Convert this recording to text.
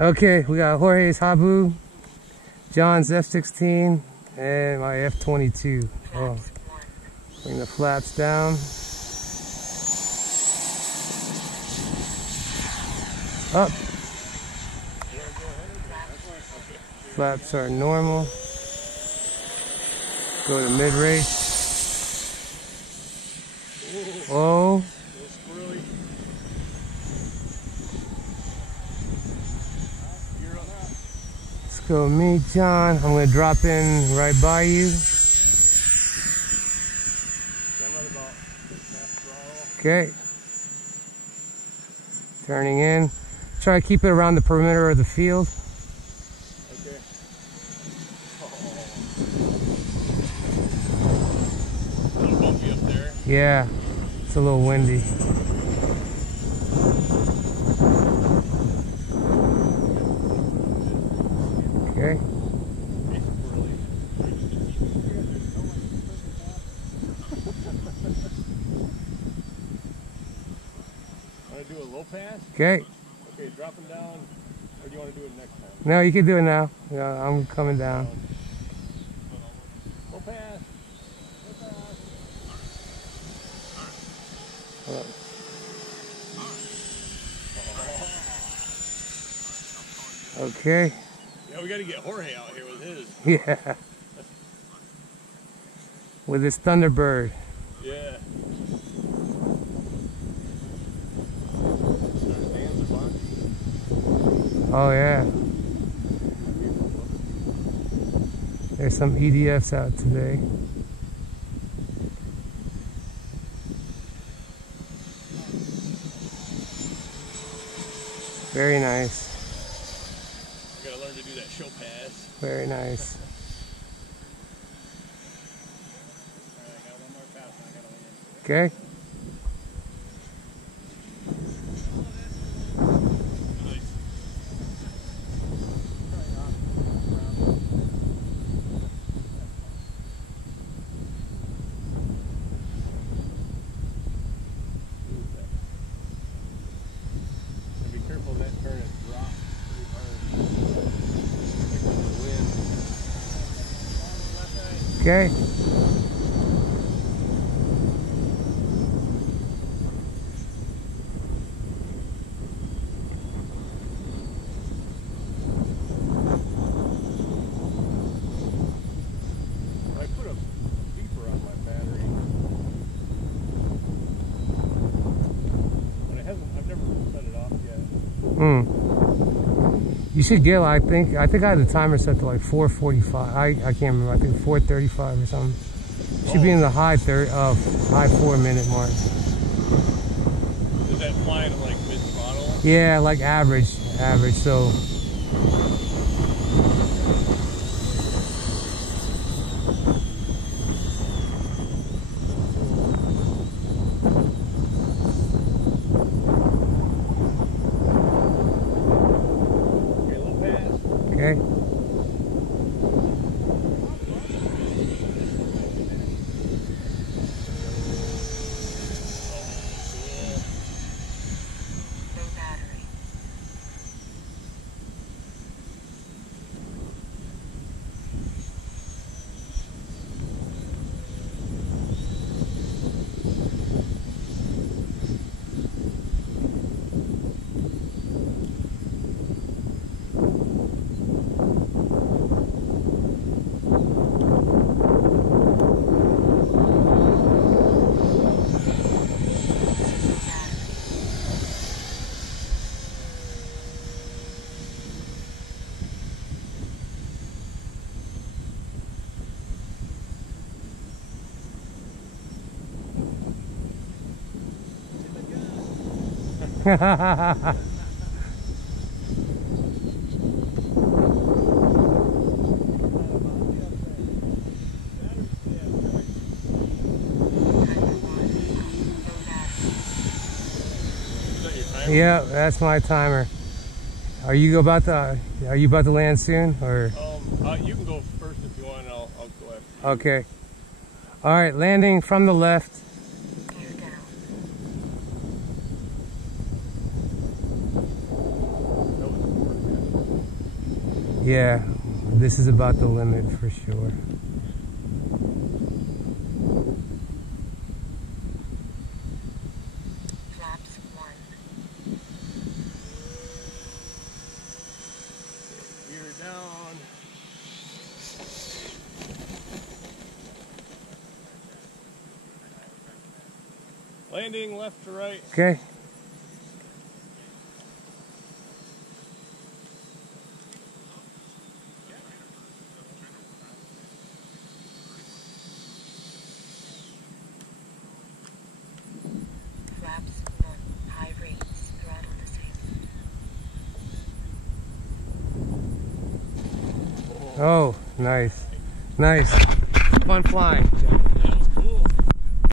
Okay, we got Jorge's Habu, John's F-16, and my F-22. Oh, bring the flaps down. Up. Flaps are normal. Go to mid-rate. Whoa. Let's go meet John. I'm going to drop in right by you. Okay. Turning in. Try to keep it around the perimeter of the field. Okay. A little bumpy up there. Yeah, it's a little windy. Okay. Want to do a low pass? Okay. Okay, drop them down, or do you want to do it next time? No, you can do it now. Yeah, I'm coming down. Low pass. Low pass. Okay. Yeah, we got to get Jorge out here with his. Yeah. With his Thunderbird. Yeah. Oh yeah. There's some EDFs out today. Very nice. We gotta learn to do that show pass. Very nice. Alright, I got one more pass and I gotta land. Okay. Okay. I put a beeper on my battery, but I've never set it off yet. You should get, I think I had the timer set to like 4:45. I can't remember. I think 4:35 or something. Should be in the high 4-minute mark. Is that flying at like mid-throttle? Yeah, like average. So. Okay. Yeah, that's my timer. Are you about to land soon, or? You can go first if you want, and I'll go after you. Okay. All right, landing from the left. Yeah, this is about the limit for sure. Flaps 1. Gear down. Landing left to right. Okay. Flaps 1. High rates. Throttle the same. Oh, nice. Nice. Fun flying.